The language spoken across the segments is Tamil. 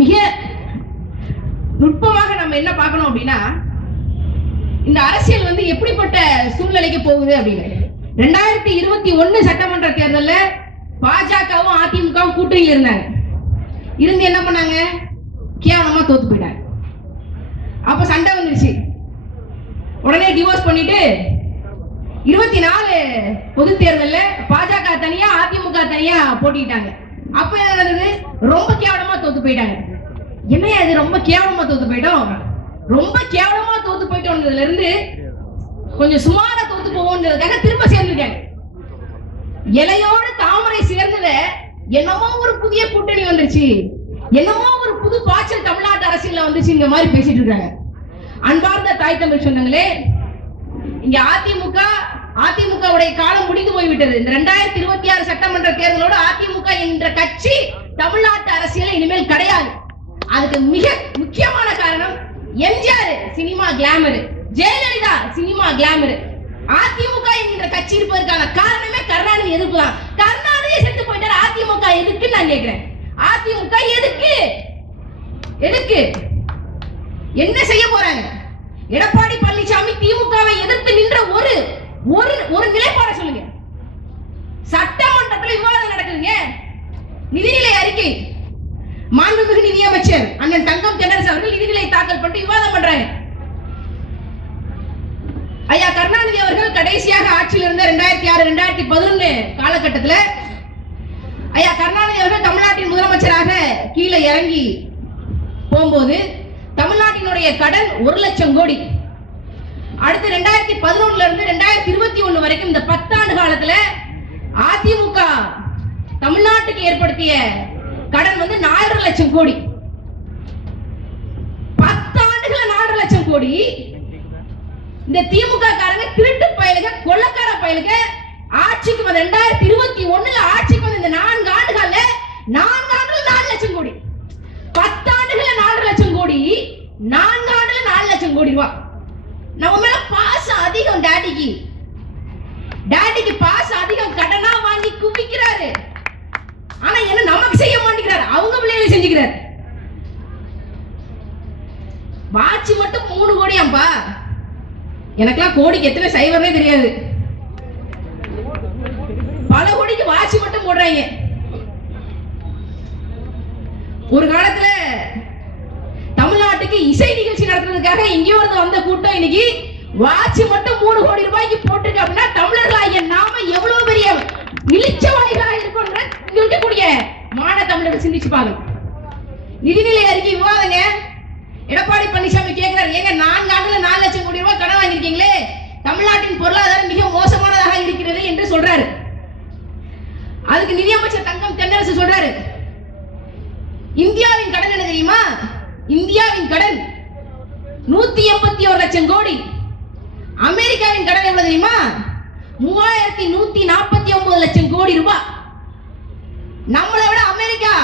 மிக நுட்பமாக நம்ம என்ன பார்க்கணும் அப்படின்னா, இந்த அரசியல் வந்து எப்படிப்பட்ட சூழ்நிலைக்கு போகுது அப்படின்னு. 2021 சட்டமன்ற தேர்தலில் பாஜகவும் அதிமுகவும் கூட்டணியில் இருந்தாங்க. இருந்து என்ன பண்ணாங்க? கேவலமா தோத்து போயிட்டாங்க. அப்ப சண்டை வந்துருச்சு. உடனே டிவோர்ஸ் பண்ணிட்டு 24 பொது தேர்தலில் பாஜக தனியா அதிமுக தனியா போட்டிட்டாங்க. அப்ப என்ன, ரொம்ப கேவலமா தோத்து போயிட்டாங்க. என்ன அது ரொம்ப கேவலமா தோத்து போயிட்டோம், ரொம்ப கேவலமா தோத்து போயிட்டோம்ன்றதுல இருந்து கொஞ்சம் சுமாரா தோத்து போவோம்ன்றதுக்காக திரும்ப சேர்ந்துருக்காங்க. இலையோடு தாமரை சேர்ந்தத என்னமோ ஒரு புதிய கூட்டணி வந்துருச்சு, என்னமோ ஒரு புது பாய்ச்சல் தமிழ்நாட்டு அரசியல்ல வந்துச்சு, இந்த மாதிரி பேசிட்டு இருக்காங்க. அன்பார்ந்த தாய் தமிழ் சொந்தங்களே, இங்க அதிமுகவுடைய காலம் முடிந்து போய்விட்டது. இந்த 2026 சட்டமன்ற தேர்தலோடு அதிமுக என்ற கட்சி தமிழ்நாட்டு அரசியல் இனிமேல் கிடையாது. அதுக்கு மிக முக்கியமான காரணம் MGR cinema glamour, Jayalalithaa cinema glamour. AIADMK என்கிற கட்சி இருப்பதற்கான காரணமே கருணாநிதி எதிர்ப்பு தான். கருணாநிதி செத்து போயிட்டாரு, அதிமுக எதுக்கு நான் கேட்கிறேன். அதிமுக எதுக்கு எதுக்கு என்ன செய்ய போறாங்க? எடப்பாடி பழனிசாமி திமுகவை எதிர்த்து நின்ற ஒரு ஒரு நிலைப்பாட சொல்லுங்க. சட்டமன்றத்தில் விவாதம் நடக்குதுங்க. நிதிநிலை அறிக்கை, மாண்புமிகு நிதியமைச்சர் அண்ணன் தங்கம் தென்னரசு அவர்கள் நிதிநிலை தாக்கல் பண்ணி விவாதம் பண்றாங்க. ஐயா கருணாநிதி அவர்கள் கடைசியாக ஆட்சியில் இருந்த 2006-2011 காலகட்டத்தில் ஐயா கருணாநிதி அவர்கள் தமிழ்நாட்டின் முதலமைச்சராக கீழே இறங்கி போகும்போது தமிழ்நாட்டினுடைய கடன் 1 லட்சம் கோடி. அடுத்து 2011 இருந்து 2021 வரைக்கும் இந்த 10 ஆண்டு காலத்துல அதிமுக தமிழ்நாட்டுக்கு ஏற்படுத்திய கடன் வந்து 4.5 லட்சம் கோடி. 10 ஆண்டுகள 4.5 லட்சம் கோடி. இந்த திமுக காரங்க திருட்டு பயலுக, கொள்ளக்கார பயலுக ஆட்சிக்கு வந்த 2021 ஆட்சிக்கு வந்த இந்த 4 ஆண்டுகள்ல 4 லட்சம் கோடி. 10 ஆண்டுகள 4 லட்சம் கோடி, 4 ஆண்டுல 4 லட்சம் கோடி ரூபாய். நம்ம மேல பாசம் அதிகம். டாடிக்கு பாசம் அதிகம். கடனா வாங்கி குவிக்கிறாரு. ஆனா என்ன நமக்கு செய்ய மாட்டேங்கிறாரு, அவங்க பிள்ளைகளை செஞ்சுக்கிறாரு. வாட்சி மட்டும் 3 கோடியாம்பா. எனக்கெல்லாம் கோடிக்கு எத்தனை சைவரே தெரியாது. பல கோடிக்கு வாட்சி மட்டும் போடுறாங்க. ஒரு காலத்துல தமிழ்நாட்டுக்கு இசை நிகழ்ச்சி நடத்துறதுக்காக எங்கேயோ வந்த கூட்டம் இன்னைக்கு வாட்சி மட்டும் 3 கோடி ரூபாய்க்கு போட்டிருக்கு அப்படின்னா தமிழர்களாகிய நாம எவ்வளவு பெரிய இளிச்சவாய்களா இருக்கோம்ன்ற இருக்கக்கூடிய மான தமிழர்கள் சிந்திச்சு பாருங்க. நிதிநிலை அறிக்கை விவாதங்க. எடப்பாடி பழனிசாமி கேட்கிறார், ஏங்க 4 ஆண்டுல 4 லட்சம் கோடி ரூபாய் கடன் வாங்கியிருக்கீங்களே, தமிழ்நாட்டின் பொருளாதாரம் மிக மோசமானதாக இருக்கிறது என்று சொல்றாரு. அதுக்கு நிதியமைச்சர் தங்கம் தென்னரசு சொல்றாரு, இந்தியாவின் கடன் என்ன தெரியுமா? இந்தியாவின் கடன் 181 லட்சம் கோடி. அமெரிக்காவின் கடன் எவ்வளவு தெரியுமா? 3149 லட்சம் கோடி ரூபாய். நம்மளை விட அமெரிக்கா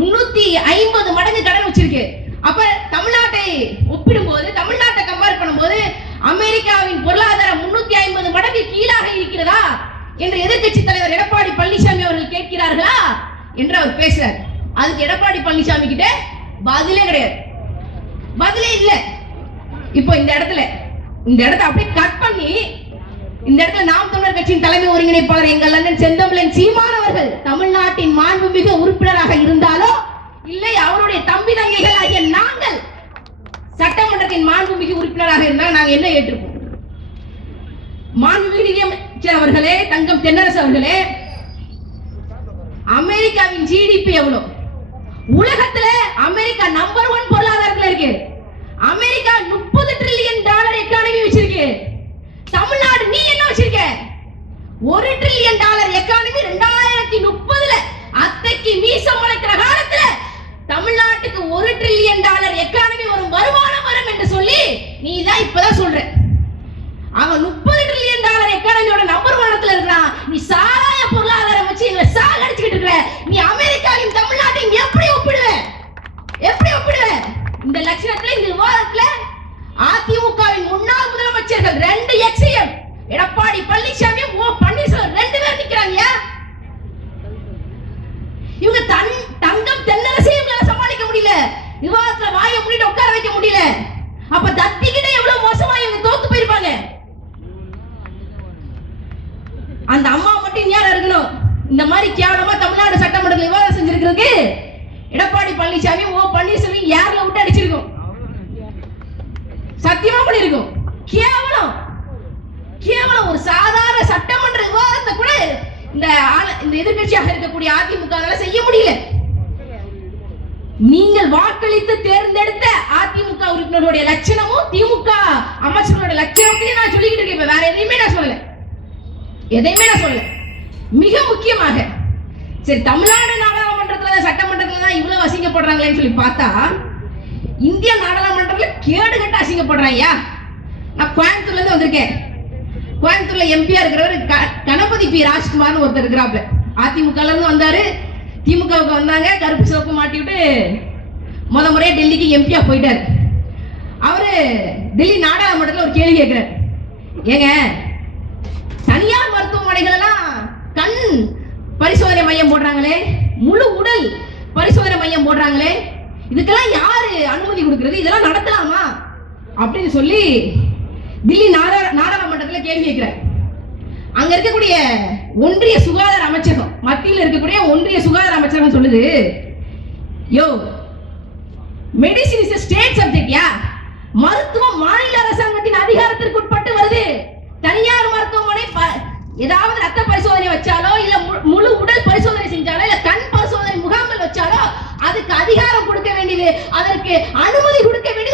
350 மடங்கு கடன் வச்சிருக்கு. அப்ப தமிழ்நாட்டை ஒப்பிடும்போது, தமிழ்நாட்டை கம்பேர் பண்ணும்போது அமெரிக்காவின் பொருளாதாரம் 350 மடங்கு கீழாக இருக்கிறதா என்று எதிர்க்கட்சி தலைவர் எடப்பாடி பழனிசாமி அவர்கள் கேட்கிறார்களா என்று அவர் பேசுறார். அதுக்கு எடப்பாடி பழனிசாமி கிட்ட பதிலே கிடையாது, பதிலே இல்ல. இப்போ இந்த இடத்தை அப்படியே கட் பண்ணி இந்த இடத்துல நாம் தமிழர் கட்சியின் தலைமை ஒருங்கிணைப்பாளர் எங்கள் அண்ணன் செந்தமிழன் சீமான் அவர்கள் தமிழ்நாட்டின் மாண்புமிகு உறுப்பினராக இருந்தாலோ இல்லை அவருடைய தம்பி தங்கைகள் ஆகிய நாங்கள் சட்டமன்றத்தின் மாண்புமிகு உறுப்பினராக இருந்தால் நாங்கள் என்ன ஏற்றுப்போம்? மாண்புமிகு நிதியமைச்சர் அவர்களே, தங்கம் தென்னரசு அவர்களே, அமெரிக்காவின் ஜிடிபி எவ்வளவு? உலகத்துல அமெரிக்கா நம்பர் 1 பொருளாதாரத்துல இருக்கு. அமெரிக்கா $30 டிரில்லியன் எக்கானமி வச்சிருக்கு. தமிழ்நாடு நீ என்ன வச்சிருக்க? $1 டிரில்லியன் எக்கானமி 2030ல அத்தைக்கு மீசம் முளைக்கிற காலத்துல தமிழ்நாட்டுக்கு $1 டிரில்லியன் எக்கானமி வரும், வருமானம் வரும் என்று சொல்லி நீ தான் இப்பதான் சொல்ற. அவன் $30 டிரில்லியன் எக்கானமியோட நம்பர் 1 இருக்கிறான். நீ சாராய பொருளாதாரம் வச்சு எங்களை சாகடிச்சுக்கிட்டு இருக்கிற. நீ அமெரிக்காவையும் தமிழ்நாட்டையும் எப்படி ஒப்பிடுவ? இந்த லட்சணத்துல இந்த விவாதத்துல அதிமுகவின் முன்னாள் முதலமைச்சர்கள் 2 எக்ஸிஎம் எடப்பாடி பழனிசாமி, ஓ பன்னீர்செல்வம் 2 பேர் நிக்கிறாங்க. இவங்க தங்கம் தென்னரசையும் சமாளிக்க அந்த அம்மா மட்டும் யாரா இருக்கணும்? இந்த மாதிரி கேவலமா தமிழ்நாடு சட்டமன்றத்தில் விவாதம் செஞ்சிருக்கிறதுக்கு எடப்பாடி பழனிசாமி பன்னீர்செல்வம் யாரில் விட்டு அடிச்சிருக்கும்? சத்தியமா பண்ணிருக்கும். கேவலம் கேவலம். ஒரு சாதாரண சட்டமன்ற விவாதத்தை கூட இந்த எதிர்கட்சியாக இருக்கக்கூடிய அதிமுக செய்ய முடியல. நீங்கள் வாக்களித்து தேர்ந்தெடுத்த அதிமுக உறுப்பினர்களுடைய லட்சணமும் திமுக அமைச்சர்களுடைய லட்சணத்தையும் நான் சொல்லிக்கிட்டு இருக்கேன். வேற எதையுமே நான் சொல்லல, மிக முக்கியமாக சரி தமிழ்நாடு நாடாளுமன்றத்துல சட்டமன்றத்துல தான் இவ்வளவு அசிங்கப்படுறாங்களேன்னு சொல்லி பார்த்தா இந்திய நாடாளுமன்றத்துல கேடு கட்ட அசிங்கப்படுறாங்க. நான் கோயம்புத்தூர்ல இருந்து வந்திருக்கேன். கோயம்புத்தூர்ல எம்பியா இருக்கிறவர் கணபதி பி ராஜ்குமார்னு ஒருத்தர் இருக்கிறாப்ல. அதிமுக இருந்து வந்தாரு, திமுகவுக்கு வந்தாங்க, கருப்பு சிவப்பு மாட்டிவிட்டு முறையா டெல்லிக்கு எம்பியா போயிட்டாரு. அவரு டெல்லி நாடாளுமன்றத்தில் ஒரு கேள்வி கேட்கிறார். ஏங்க, தனியார் மருத்துவமனைகள் எல்லாம் கண் பரிசோதனை மையம் போடுறாங்களே, முழு உடல் பரிசோதனை மையம் போடுறாங்களே, இதுக்கெல்லாம் யாரு அனுமதி கொடுக்கிறது? இதெல்லாம் நடத்தலாமா அப்படின்னு சொல்லி டெல்லி நாடாளுமன்றத்தில் கேள்வி கேட்கிறார். அங்க இருக்கக்கூடிய ஒன்றிய சுகாதார அமைச்சகம், மத்தியில் இருக்கக்கூடிய ஒன்றிய சுகாதார அமைச்சகம் சொல்லுது, யோ மெடிசின் இஸ் ஸ்டேட் சப்ஜெக்ட் யா, மருத்துவம் மாநில அரசாங்கத்தின் அதிகாரத்திற்கு உட்பட்டு வருது. தனியார் மருத்துவமனை ஏதாவது ரத்த பரிசோதனை வச்சாலோ இல்ல முழு உடல் பரிசோதனை செஞ்சாலோ இல்ல கண் பரிசோதனை முகாம்கள் வச்சாலோ அதுக்கு அதிகாரம் கொடுக்க வேண்டியது, அதற்கு அனுமதி கொடுக்க வேண்டியது